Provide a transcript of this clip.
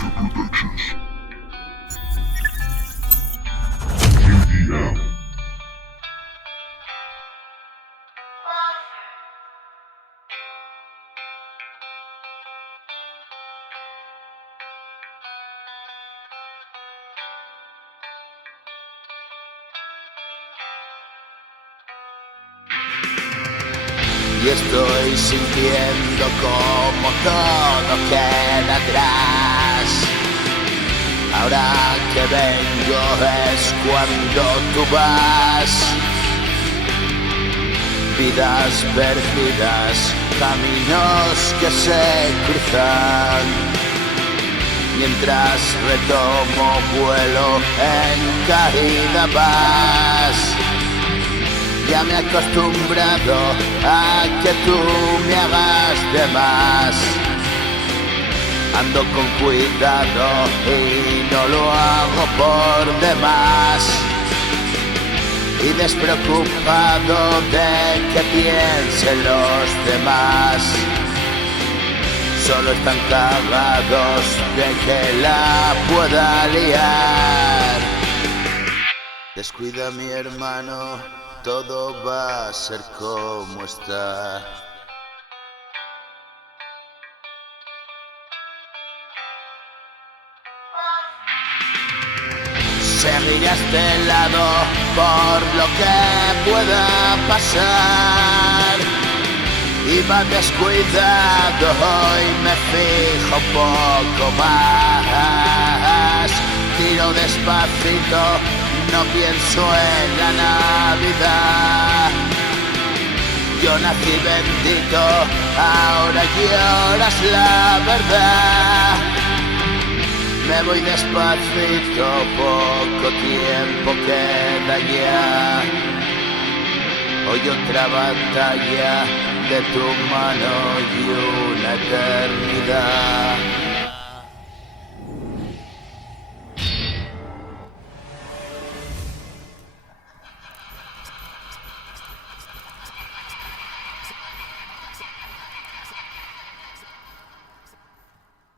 KDM. Y estoy sintiendo como todo queda atrás. Ahora que vengo es cuando tú vas. Vidas perdidas, caminos que se cruzan. Mientras retomo vuelo en caída vas. Ya me he acostumbrado a que tú me hagas de más. Ando con cuidado y no lo hago por demás. Y despreocupado de que piensen los demás. Solo están cagados de que la pueda liar. Descuida mi hermano, todo va a ser como está. Seguiré a este lado por lo que pueda pasar. Iba descuidado y me fijo un poco más. Tiro despacito, no pienso en la Navidad. Yo nací bendito, ahora lloras la verdad. Me voy despacito, poco tiempo queda ya. Hoy otra batalla de tu mano y una eternidad.